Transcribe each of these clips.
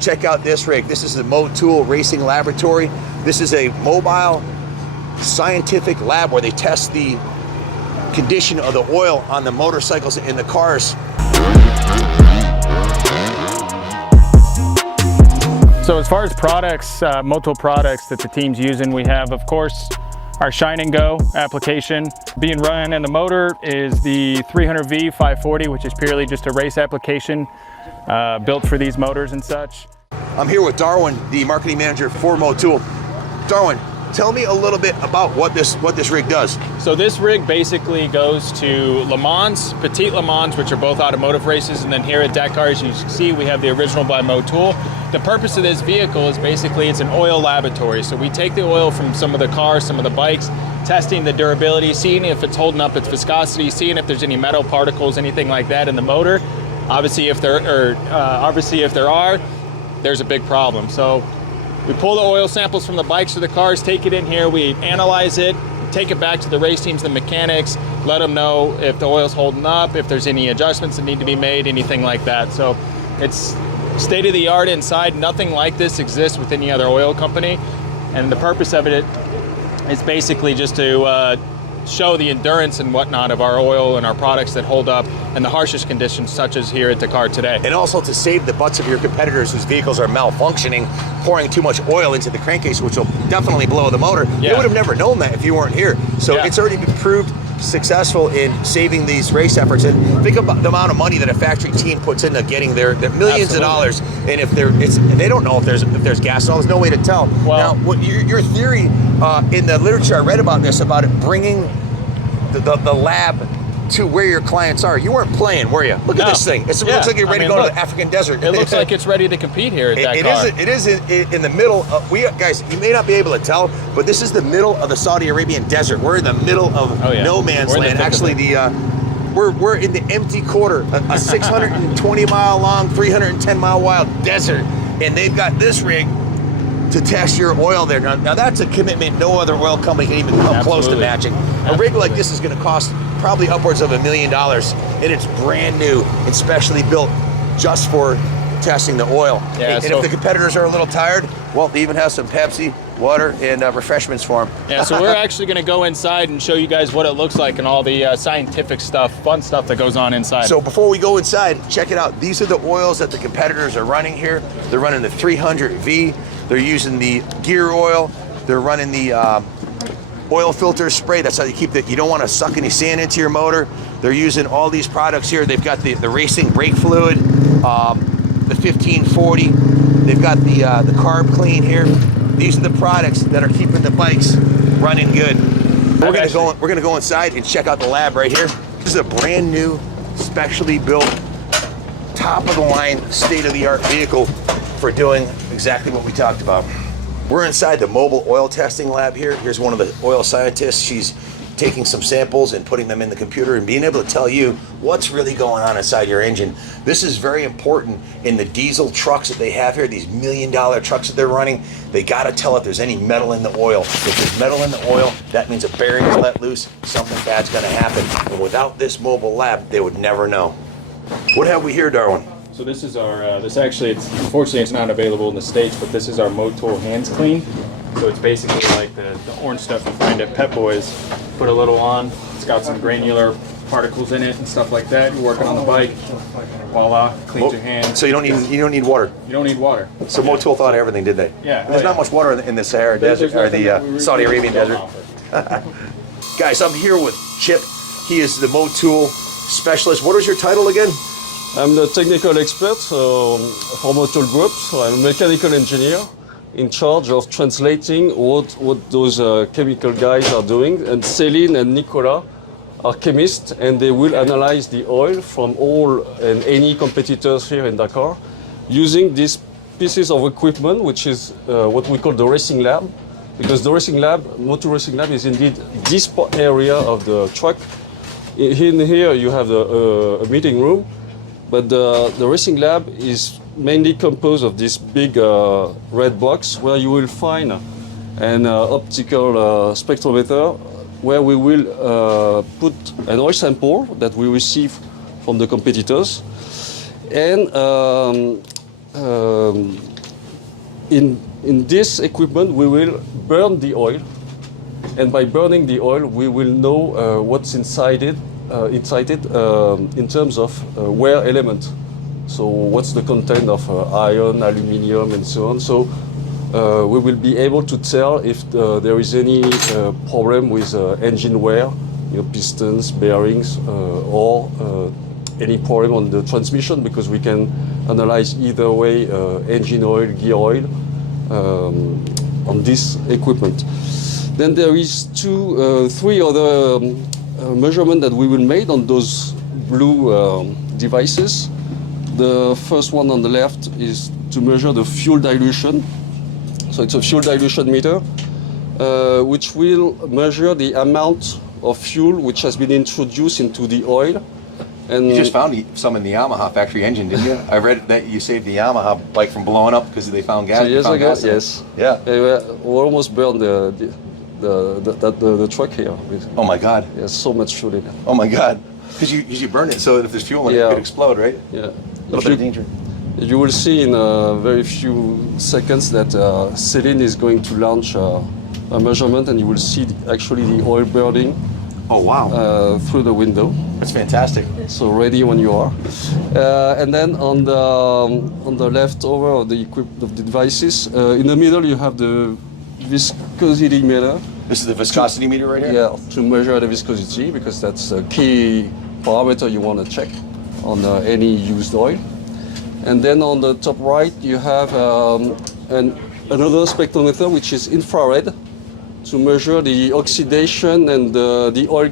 Check out this rig. This is the Motul's Racing Laboratory. This is a mobile scientific lab where they test the condition of the oil on the motorcycles and the cars. So as far as products, Motul's products that the team's using, we have, of course, our Shine and Go application. Being run in the motor is the 300V 540, which is purely just a race application built for these motors and such. I'm here with Darwin, the marketing manager for Motul's. Darwin, tell me a little bit about what this rig does. So this rig basically goes to Le Mans, Petit Le Mans, which are both automotive races, and then here at Dakar, as you see, we have the original by Motul's. The purpose of this vehicle is basically it's an oil laboratory. So we take the oil from some of the cars, some of the bikes, testing the durability, seeing if it's holding up its viscosity, seeing if there's any metal particles, anything like that in the motor. Obviously, if there are, there's a big problem. So we pull the oil samples from the bikes or the cars, take it in here, we analyze it, take it back to the race teams, the mechanics, let them know if the oil's holding up, if there's any adjustments that need to be made, anything like that. So it's state of the art inside. Nothing like this exists with any other oil company. And the purpose of it is basically just to show the endurance and whatnot of our oil and our products that hold up in the harshest conditions, such as here at Dakar today. And also to save the butts of your competitors whose vehicles are malfunctioning, pouring too much oil into the crankcase, which will definitely blow the motor. Yeah. You would have never known that if you weren't here. So It's already been proved successful in saving these race efforts. And think about the amount of money that a factory team puts into getting their millions of dollars. And if they don't know if there's gas, there's no way to tell. Well, now, what your theory in the literature I read about this, about it bringing the lab to where your clients are. You weren't playing, were you? Look at this thing. It looks like you're ready to go to the African desert. It looks like it's ready to compete here at Dakar. It is in the middle of, guys, you may not be able to tell, but this is the middle of the Saudi Arabian desert. We're in the middle of no man's land. Actually, we're in the empty quarter, a 620 mile long, 310 mile wide desert. And they've got this rig to test your oil there. Now that's a commitment no other oil company can even come close to matching. A rig like this is going to cost probably upwards of $1 million, and it's brand new and specially built just for testing the oil. Yeah, and if the competitors are a little tired, well, they even have some Pepsi, water, and refreshments for them. Yeah, so we're actually going to go inside and show you guys what it looks like and all the scientific stuff, fun stuff that goes on inside. So before we go inside, check it out. These are the oils that the competitors are running here. They're running the 300V. They're using the gear oil. They're running the oil filter spray. That's how you keep you don't want to suck any sand into your motor. They're using all these products here. They've got the racing brake fluid, the 1540. They've got the carb clean here. These are the products that are keeping the bikes running good. We're gonna go inside and check out the lab right here. This is a brand new, specially built, top of the line, state of the art vehicle for doing exactly what we talked about. We're inside the mobile oil testing lab here. Here's one of the oil scientists. She's taking some samples and putting them in the computer and being able to tell you what's really going on inside your engine. This is very important in the diesel trucks that they have here, these $1 million trucks that they're running. They gotta tell if there's any metal in the oil. If there's metal in the oil, that means a bearing is let loose, something bad's gonna happen. And without this mobile lab, they would never know. What have we here, Darwin? So this is our, unfortunately it's not available in the States, but this is our Motul's Hands Clean. So it's basically like the orange stuff you find at Pep Boys. Put a little on, it's got some granular particles in it and stuff like that. You're working on the bike, voila, cleans your hands. So you don't need water? You don't need water. So Motul's thought of everything, did they? Yeah. There's not much water in the Sahara Desert, or the Saudi Arabian desert. Guys, I'm here with Chip. He is the Motul's specialist. What is your title again? I'm the technical expert for Motul's Group. So I'm a mechanical engineer in charge of translating what those chemical guys are doing. And Céline and Nicolas are chemists, and they will analyze the oil from all and any competitors here in Dakar using these pieces of equipment, which is what we call the racing lab. Because the racing lab, Motul's Racing Lab, is indeed this area of the truck. In here you have a meeting room. But the racing lab is mainly composed of this big red box where you will find an optical spectrometer where we will put an oil sample that we receive from the competitors. And in this equipment, we will burn the oil, and by burning the oil, we will know what's inside it in terms of wear element. So what's the content of iron, aluminium, and so on. So we will be able to tell if there is any problem with engine wear, pistons, bearings, or any problem on the transmission, because we can analyze either way engine oil, gear oil on this equipment. Then there is three other measurements that we will make on those blue devices. The first one on the left is to measure the fuel dilution. So it's a fuel dilution meter, which will measure the amount of fuel which has been introduced into the oil. And you just found some in the Yamaha factory engine, didn't you? I read that you saved the Yamaha bike from blowing up because they found gas. 2 years ago, yes. Yeah. We almost burned the truck here. Oh my God. There's so much fuel in it. Oh my God. Because you burn it, so if there's fuel in it, it could explode, right? Yeah. A little bit of danger. You will see in a very few seconds that Celine is going to launch a measurement, and you will see actually the oil burning. Oh wow! Through the window. That's fantastic. So ready when you are. And then on the leftover of the devices, in the middle you have the viscosity meter. This is the viscosity meter right here? Yeah, to measure the viscosity, because that's a key parameter you want to check on any used oil. And then on the top right, you have another spectrometer, which is infrared, to measure the oxidation and the oil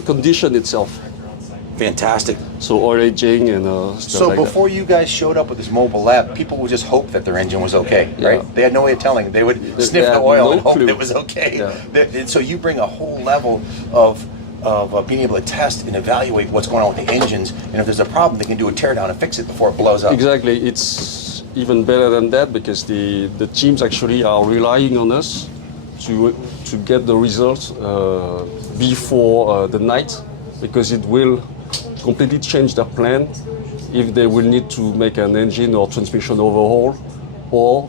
condition itself. Fantastic. So oil aging and stuff So like before you guys showed up with this mobile lab, people would just hope that their engine was okay, right? Yeah. They had no way of telling. They would sniff had the oil no and hope clue. it was okay. Yeah. And so you bring a whole level of being able to test and evaluate what's going on with the engines, and if there's a problem, they can do a teardown and fix it before it blows up. Exactly. It's even better than that, because the teams actually are relying on us to get the results before the night, because it will completely change their plan if they will need to make an engine or transmission overhaul, or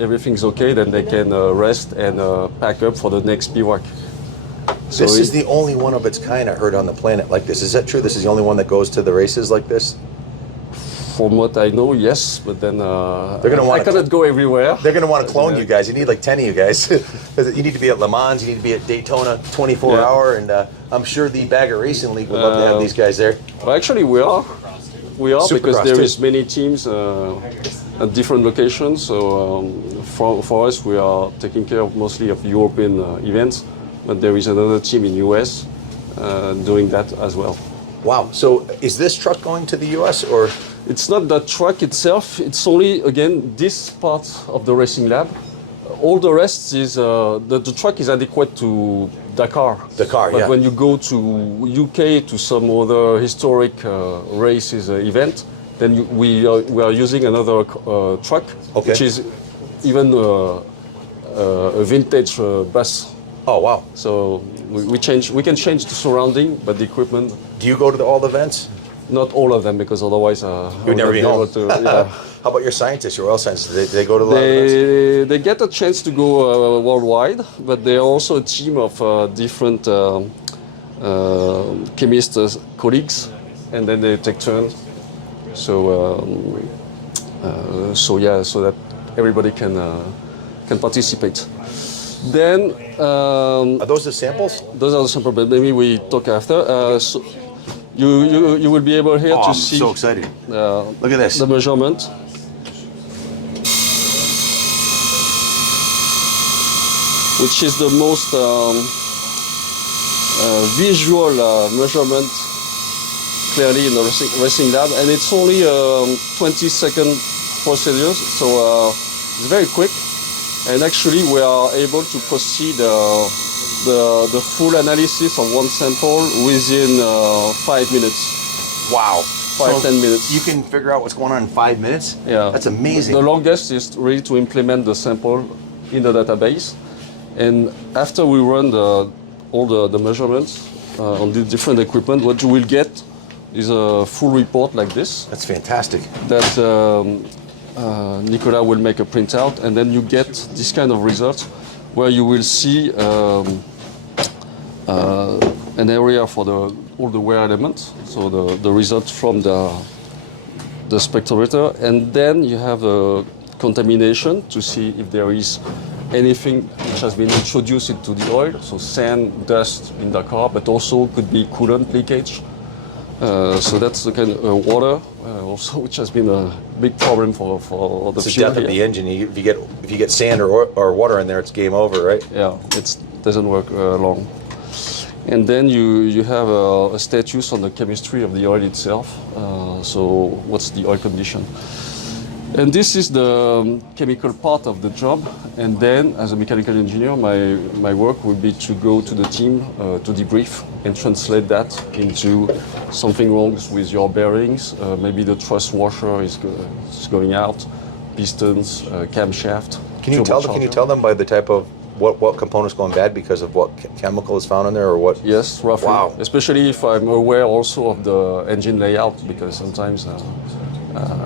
everything's okay, then they can rest and pack up for the next bivouac. So This is the only one of its kind I heard on the planet like this. Is that true? This is the only one that goes to the races like this? From what I know, yes, but then They're gonna I want cannot go everywhere. They're going to want to clone you guys. You need like 10 of you guys. You need to be at Le Mans. You need to be at Daytona 24 hour. And I'm sure the Bagger Racing League would love to have these guys there. Well, actually, we are Supercross because there too. is many teams at different locations. So for us, we are taking care of mostly of European events, but there is another team in US doing that as well. Wow. So is this truck going to the US or? It's not the truck itself. It's only, again, this part of the racing lab. All the rest is the truck is adequate to Dakar. Dakar, but yeah. when you go to UK to some other historic races event, then we are using another truck, Okay. which is even a vintage bus. Oh, wow. So we can change the surrounding, but the equipment. Do you go to all the events? Not all of them, because otherwise You'd never be home. yeah. How about your scientists, your oil scientists? Do they go to a lot of events? They get a chance to go worldwide, but they are also a team of different chemist colleagues, and then they take turns. So so that everybody can participate. Then Are those the samples? those are the sample, but maybe we talk after. So you will be able here to I'm see so excited. Look at this. the measurement. Which is the most visual measurement clearly in the racing lab, and it's only a 20-second procedure, so it's very quick. And actually, we are able to proceed the full analysis of one sample within 5 minutes. Wow. 5-10 minutes. You can figure out what's going on in 5 minutes? Yeah. That's amazing. The longest is really to implement the sample in the database. And after we run all the measurements on the different equipment, what you will get is a full report like this. That's fantastic. That Nicolas will make a printout, and then you get this kind of result where you will see an area for all the wear elements, so the result from the spectrometer, and then you have a contamination to see if there is anything which has been introduced into the oil, so sand, dust in Dakar, but also could be coolant leakage. So that's the kind of water also, which has been a big problem for the It's the fuel death of the here. engine. If you get sand or water in there, it's game over, right? Yeah, it doesn't work long. And then you have a status on the chemistry of the oil itself. So what's the oil condition? And this is the chemical part of the job. And then, as a mechanical engineer, my work will be to go to the team to debrief and translate that into something wrong with your bearings. Maybe the truss washer is going out, pistons, camshaft. Can you tell them by the type of what components going bad because of what chemical is found in there, or what? Yes, roughly. Wow. Especially if I'm aware also of the engine layout, because sometimes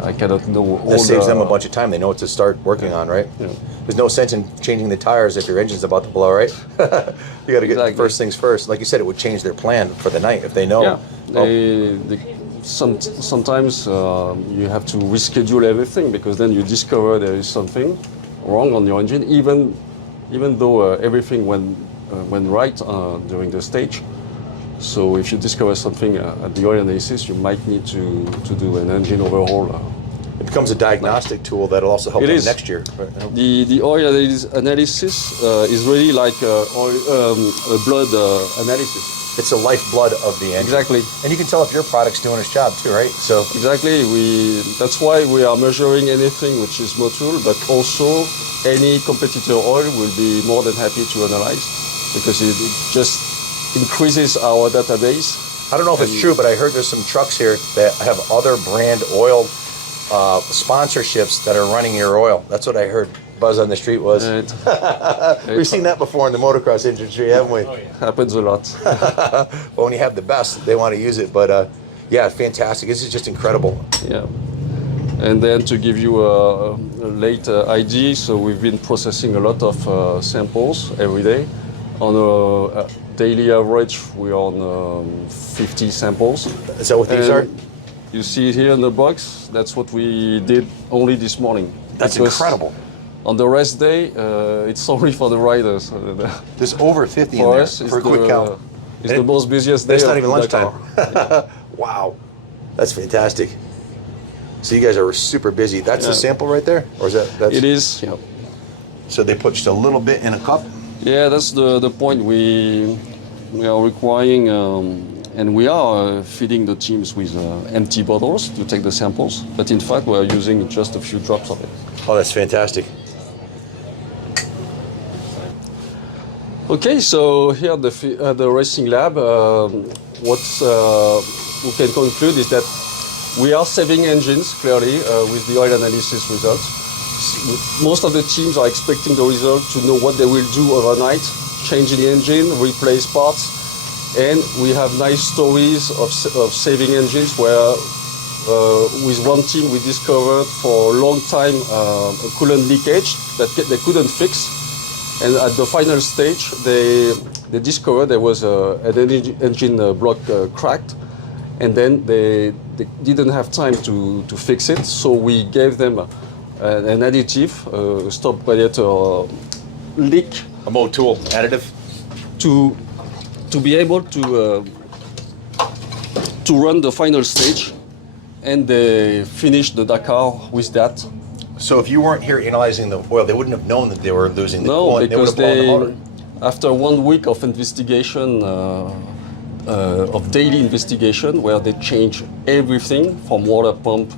I cannot know all That saves them a bunch of time. They know what to start working on, right? Yeah. There's no sense in changing the tires if your engine's about to blow, right? You got to get the Exactly. first things first. Like you said, it would change their plan for the night if they know. Yeah. Sometimes you have to reschedule everything, because then you discover there is something wrong on your engine, even though everything went right during the stage. So if you discover something at the oil analysis, you might need to do an engine overhaul. It becomes a diagnostic tool that'll also help It them is. next year. The oil analysis is really like a blood analysis. It's the lifeblood of the engine. Exactly. And you can tell if your product's doing its job too, right? So Exactly. That's why we are measuring anything which is Motul, but also any competitor oil will be more than happy to analyze, because it just increases our database. I don't know if it's true, but I heard there's some trucks here that have other brand oil sponsorships that are running your oil. That's what I heard. Buzz on the street was. We've seen that before in the motocross industry, haven't we? Oh, yeah. Happens a lot. But when you have the best, they want to use it. But yeah, fantastic. This is just incredible. Yeah. And then to give you a late idea, so we've been processing a lot of samples every day. On a daily average, we're on 50 samples. Is that what these are? You see here in the box, that's what we did only this morning. That's Because incredible. On the rest day, it's only for the riders. There's over 50 in For there us, for a quick count. it's the most busiest day. It's not of even lunchtime. Dakar. Wow, that's fantastic. So you guys are super busy. That's the sample right there, or is that? It is. Yeah. So they put just a little bit in a cup. Yeah, that's the point. We are requiring, and we are feeding the teams with empty bottles to take the samples. But in fact, we are using just a few drops of it. Oh, that's fantastic. Okay, so here at the racing lab, what we can conclude is that we are saving engines, clearly, with the oil analysis results. Most of the teams are expecting the result to know what they will do overnight, change the engine, replace parts, and we have nice stories of saving engines where with one team we discovered for a long time a coolant leakage that they couldn't fix. And at the final stage, they discovered there was an engine block cracked, and then they didn't have time to fix it. So we gave them an additive, stop radiator leak, A Motul additive. to be able to run the final stage, and they finished the Dakar with that. So if you weren't here analyzing the oil, they wouldn't have known that they were losing the No, coolant. They would because have blown the motor. after 1 week of investigation, of daily investigation, where they change everything from water pump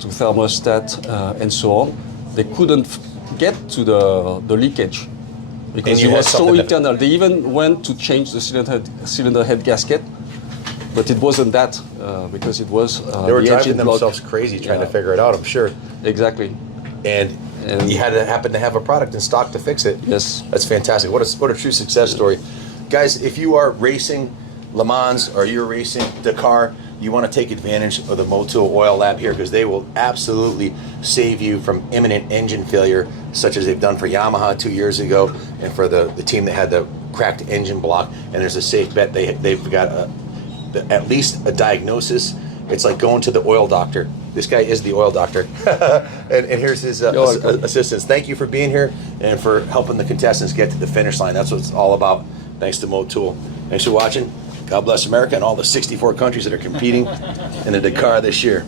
to thermostat and so on, they couldn't get to the leakage because you it had was so something that- internal. They even went to change the cylinder head gasket, but it wasn't that because it was They were the driving engine block. themselves crazy trying to Yeah. figure it out, I'm sure. Exactly. And you had to happen to have a product in stock to fix it. Yes. That's fantastic. What a true success story. Guys, if you are racing Le Mans or you're racing Dakar, you want to take advantage of the Motul Oil Lab here because they will absolutely save you from imminent engine failure, such as they've done for Yamaha 2 years ago, and for the team that had the cracked engine block. And there's a safe bet they've got at least a diagnosis. It's like going to the oil doctor. This guy is the oil doctor. and here's his assistants. Thank you for being here and for helping the contestants get to the finish line. That's what it's all about. Thanks to Motul. Thanks for watching. God bless America and all the 64 countries that are competing in the Dakar this year.